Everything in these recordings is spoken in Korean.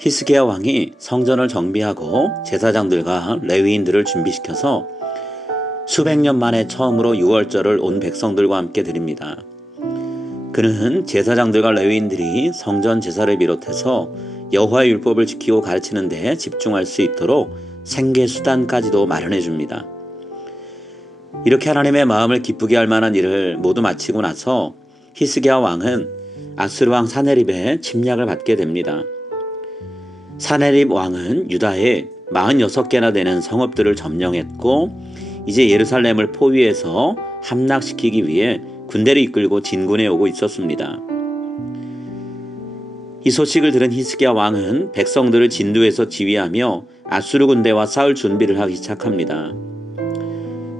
히스기야 왕이 성전을 정비하고 제사장들과 레위인들을 준비시켜서 수백 년 만에 처음으로 유월절을 온 백성들과 함께 드립니다. 그는 제사장들과 레위인들이 성전 제사를 비롯해서 여호와의 율법을 지키고 가르치는 데 집중할 수 있도록 생계 수단까지도 마련해 줍니다. 이렇게 하나님의 마음을 기쁘게 할 만한 일을 모두 마치고 나서 히스기야 왕은 아수르 왕 사네립의 침략을 받게 됩니다. 사네립 왕은 유다의 46개나 되는 성읍들을 점령했고 이제 예루살렘을 포위해서 함락시키기 위해 군대를 이끌고 진군해 오고 있었습니다. 이 소식을 들은 히스기야 왕은 백성들을 진두에서 지휘하며 아수르 군대와 싸울 준비를 하기 시작합니다.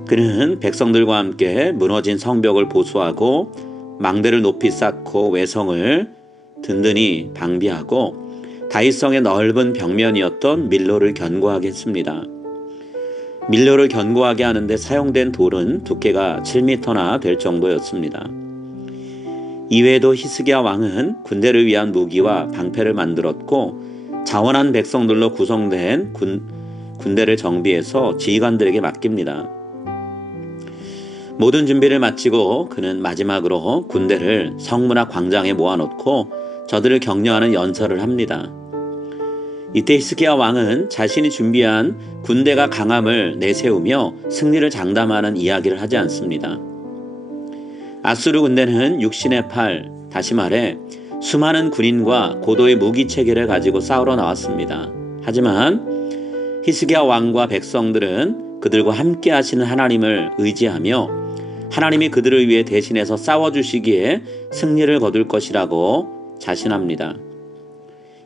그는 백성들과 함께 무너진 성벽을 보수하고 망대를 높이 쌓고 외성을 든든히 방비하고 다윗성의 넓은 벽면이었던 밀로를 견고하게 했습니다. 밀로를 견고하게 하는데 사용된 돌은 두께가 7m나 될 정도였습니다. 이외에도 히스기야 왕은 군대를 위한 무기와 방패를 만들었고 자원한 백성들로 구성된 군대를 정비해서 지휘관들에게 맡깁니다. 모든 준비를 마치고 그는 마지막으로 군대를 성문 앞 광장에 모아놓고 저들을 격려하는 연설을 합니다. 이때 히스기야 왕은 자신이 준비한 군대가 강함을 내세우며 승리를 장담하는 이야기를 하지 않습니다. 아수르 군대는 육신의 팔, 다시 말해 수많은 군인과 고도의 무기 체계를 가지고 싸우러 나왔습니다. 하지만 히스기야 왕과 백성들은 그들과 함께 하시는 하나님을 의지하며 하나님이 그들을 위해 대신해서 싸워주시기에 승리를 거둘 것이라고 자신합니다.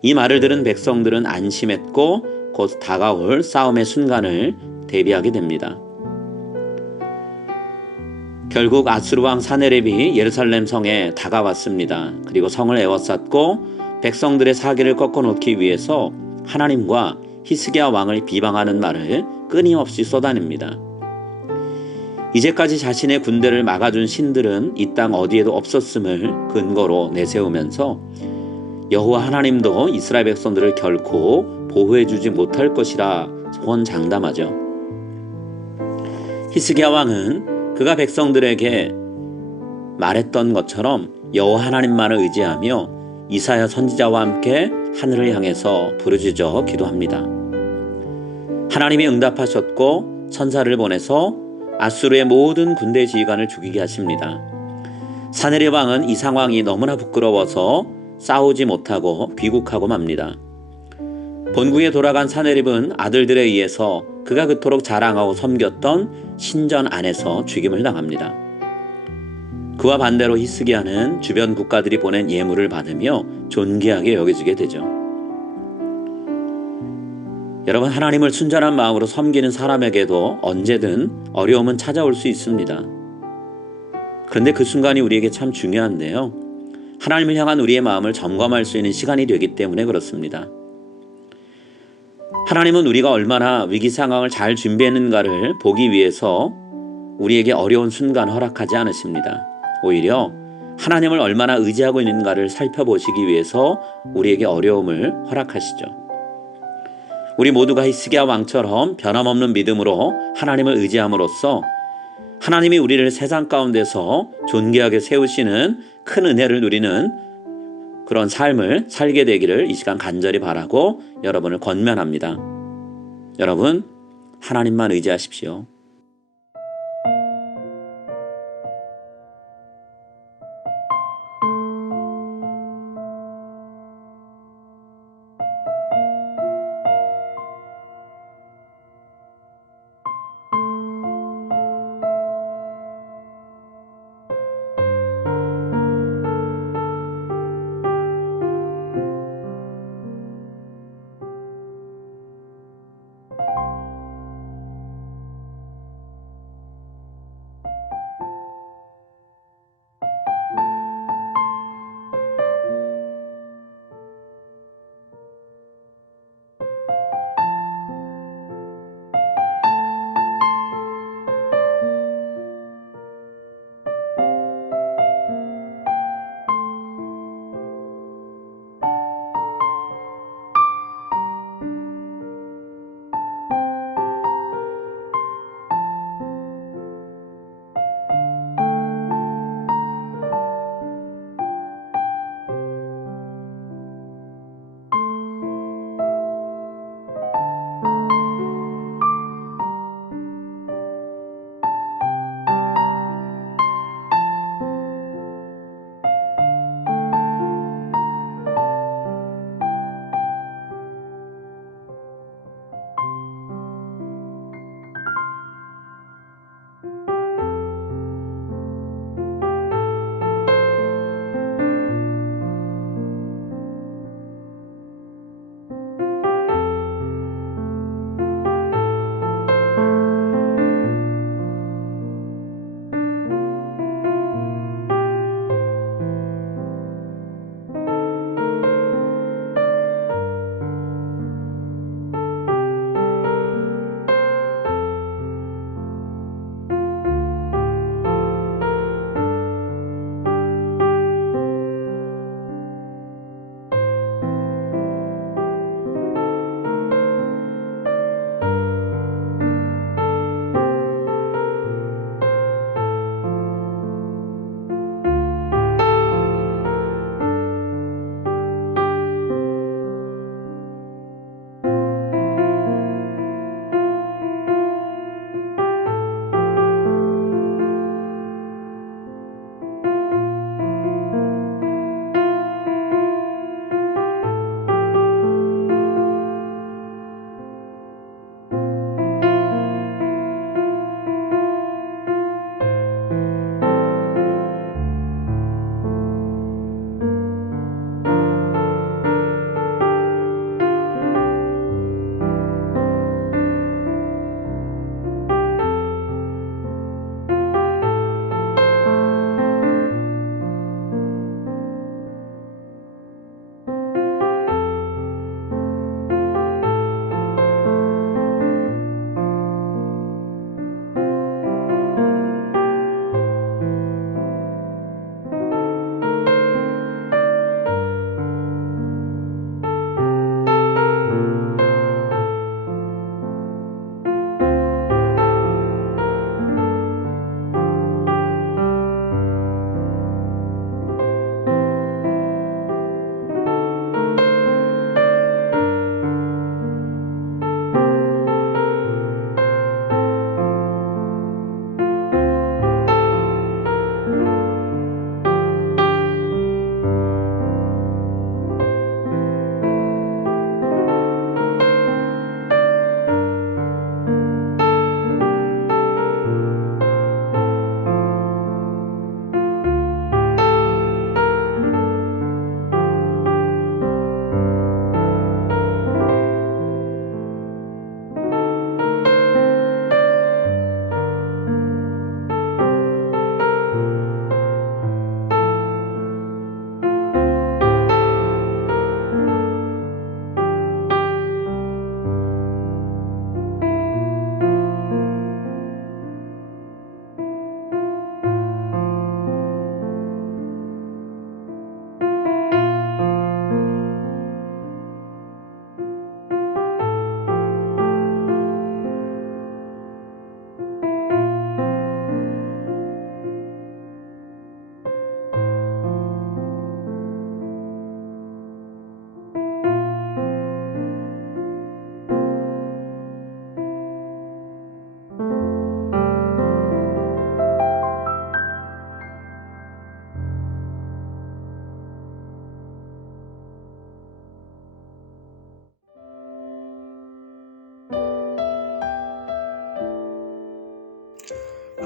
이 말을 들은 백성들은 안심했고 곧 다가올 싸움의 순간을 대비하게 됩니다. 결국 아수르 왕 사네립이 예루살렘 성에 다가왔습니다. 그리고 성을 에워쌌고 백성들의 사기를 꺾어놓기 위해서 하나님과 히스기야 왕을 비방하는 말을 끊임없이 쏟아냅니다. 이제까지 자신의 군대를 막아준 신들은 이 땅 어디에도 없었음을 근거로 내세우면서 여호와 하나님도 이스라엘 백성들을 결코 보호해주지 못할 것이라 호언장담하죠. 히스기야 왕은 그가 백성들에게 말했던 것처럼 여호와 하나님만을 의지하며 이사야 선지자와 함께 하늘을 향해서 부르짖어 기도합니다. 하나님이 응답하셨고 천사를 보내서 아수르의 모든 군대 지휘관을 죽이게 하십니다. 사네립 왕은 이 상황이 너무나 부끄러워서 싸우지 못하고 귀국하고 맙니다. 본국에 돌아간 사네립은 아들들에 의해서 그가 그토록 자랑하고 섬겼던 신전 안에서 죽임을 당합니다. 그와 반대로 히스기야는 주변 국가들이 보낸 예물을 받으며 존귀하게 여겨지게 되죠. 여러분, 하나님을 순전한 마음으로 섬기는 사람에게도 언제든 어려움은 찾아올 수 있습니다. 그런데 그 순간이 우리에게 참 중요한데요. 하나님을 향한 우리의 마음을 점검할 수 있는 시간이 되기 때문에 그렇습니다. 하나님은 우리가 얼마나 위기 상황을 잘 준비했는가를 보기 위해서 우리에게 어려운 순간 허락하지 않으십니다. 오히려 하나님을 얼마나 의지하고 있는가를 살펴보시기 위해서 우리에게 어려움을 허락하시죠. 우리 모두가 히스기야 왕처럼 변함없는 믿음으로 하나님을 의지함으로써 하나님이 우리를 세상 가운데서 존귀하게 세우시는 큰 은혜를 누리는 그런 삶을 살게 되기를 이 시간 간절히 바라고 여러분을 권면합니다. 여러분, 하나님만 의지하십시오.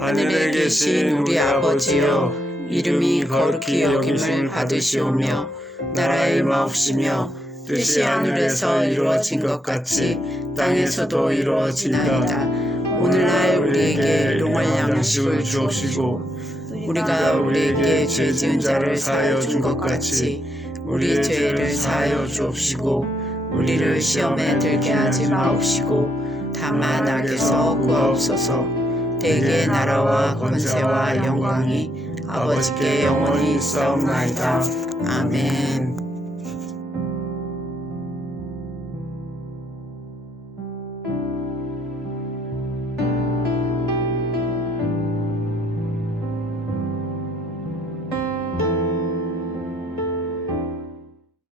하늘에 계신 우리 아버지여, 이름이 거룩히 여김을 받으시오며 나라의 임하옵시며 뜻이 하늘에서 이루어진 것 같이 땅에서도 이루어지나이다. 오늘날 우리에게 일용할 양식을 주옵시고 우리가 우리에게 죄 지은 자를 사하여 준 것 같이 우리 죄를 사하여 주옵시고 우리를 시험에 들게 하지 마옵시고 다만 악에서 구하옵소서. 대개 나라와 권세와 영광이 아버지께 영원히 있사옵나이다. 아멘.